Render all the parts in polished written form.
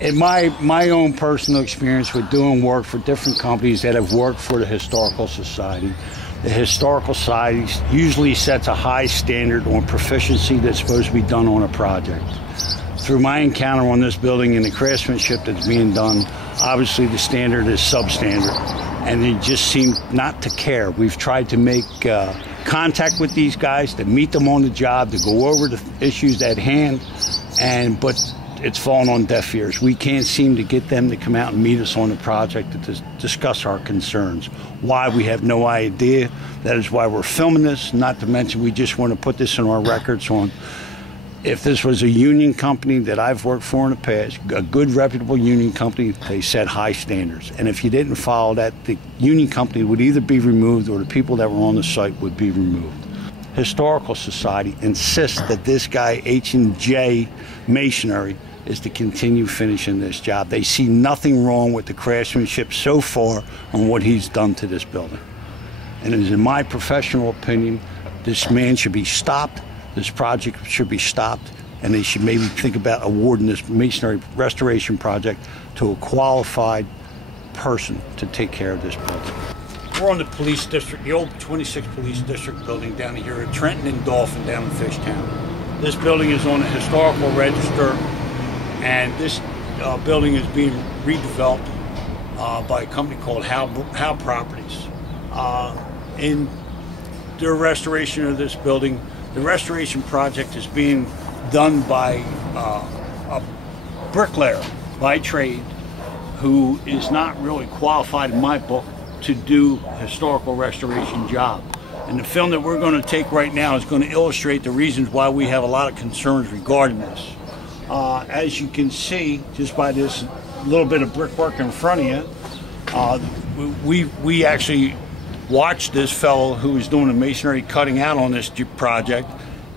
In my own personal experience with doing work for different companies that have worked for the Historical Society, the Historical Society usually sets a high standard on proficiency that's supposed to be done on a project. Through my encounter on this building and the craftsmanship that's being done, obviously the standard is substandard, and they just seem not to care. We've tried to make contact with these guys, to meet them on the job, to go over the issues at hand, but it's fallen on deaf ears. We can't seem to get them to come out and meet us on the project to discuss our concerns. Why, we have no idea. That is why we're filming this. Not to mention, we just want to put this in our records on, if this was a union company that I've worked for in the past, a good reputable union company, they set high standards. And if you didn't follow that, the union company would either be removed or the people that were on the site would be removed. Historical Society insists that this guy, H&J Masonry, is to continue finishing this job. They see nothing wrong with the craftsmanship so far on what he's done to this building. And it is in my professional opinion, this man should be stopped, this project should be stopped, and they should maybe think about awarding this masonry restoration project to a qualified person to take care of this building. We're on the police district, the old 26th Police District building down here at Trenton and Dolphin down in Fishtown. This building is on the historical register, and this building is being redeveloped by a company called Howe Properties. In their restoration of this building, the restoration project is being done by a bricklayer by trade who is not really qualified in my book to do historical restoration job. And the film that we're going to take right now is going to illustrate the reasons why we have a lot of concerns regarding this. As you can see, just by this little bit of brickwork in front of you, we actually watched this fellow who was doing the masonry cutting out on this project.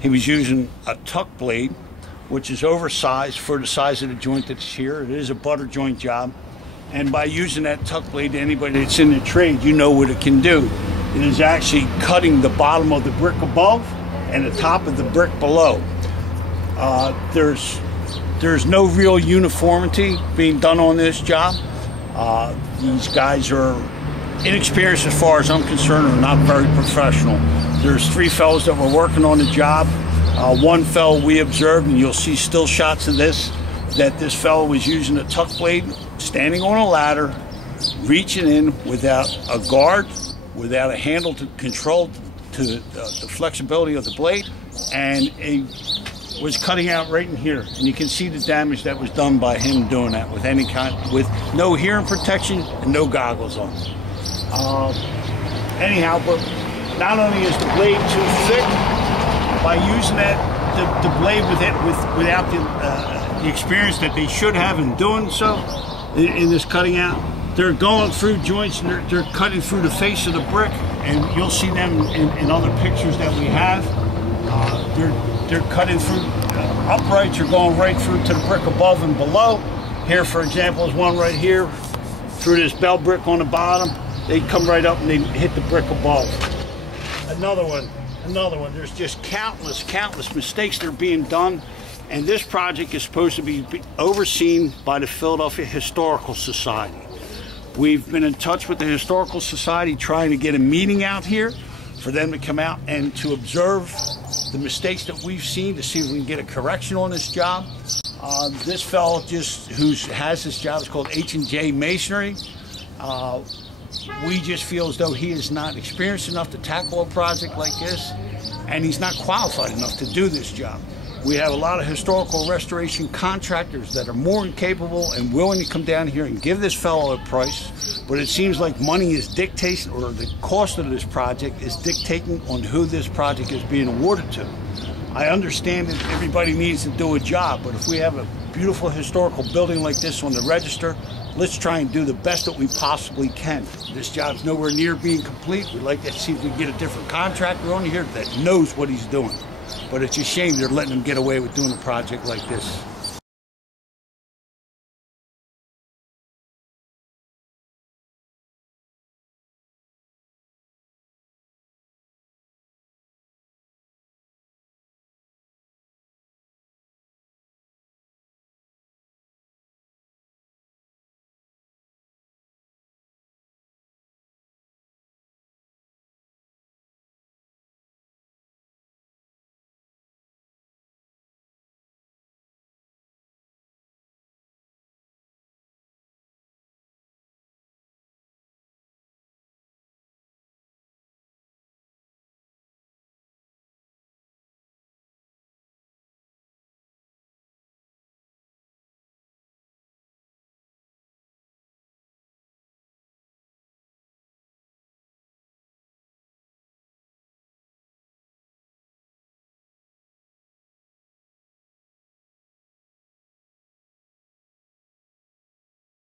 He was using a tuck blade, which is oversized for the size of the joint that's here. It is a butter joint job. And by using that tuck blade, anybody that's in the trade, you know what it can do. It is actually cutting the bottom of the brick above and the top of the brick below. There's no real uniformity being done on this job. These guys are inexperienced as far as I'm concerned, are not very professional. There's 3 fellows that were working on the job. One fellow we observed, and you'll see still shots of this, that this fellow was using a tuck blade, standing on a ladder, reaching in without a guard, without a handle to control the flexibility of the blade, and was cutting out right in here. And you can see the damage that was done by him doing that with with no hearing protection and no goggles on. Anyhow, but not only is the blade too thick, by using the blade without the experience that they should have in doing so, in this cutting out, they're going through joints and they're cutting through the face of the brick, and you'll see them in other pictures that we have. They're cutting through uprights, are going right through to the brick above and below. Here, for example, is one right here, through this bell brick on the bottom. They come right up and they hit the brick above. Another one. There's just countless mistakes that are being done, and this project is supposed to be overseen by the Philadelphia Historical Society. We've been in touch with the Historical Society trying to get a meeting out here for them to come out and to observe the mistakes that we've seen, to see if we can get a correction on this job. This fellow who has this job is called H&J Masonry. We just feel as though he is not experienced enough to tackle a project like this, and he's not qualified enough to do this job. We have a lot of historical restoration contractors that are more than capable and willing to come down here and give this fellow a price, but it seems like money is dictating, or the cost of this project is dictating on who this project is being awarded to. I understand that everybody needs to do a job, but if we have a beautiful historical building like this on the register, let's try and do the best that we possibly can. This job's nowhere near being complete. We'd like to see if we can get a different contractor on here that knows what he's doing. But it's a shame they're letting him get away with doing a project like this.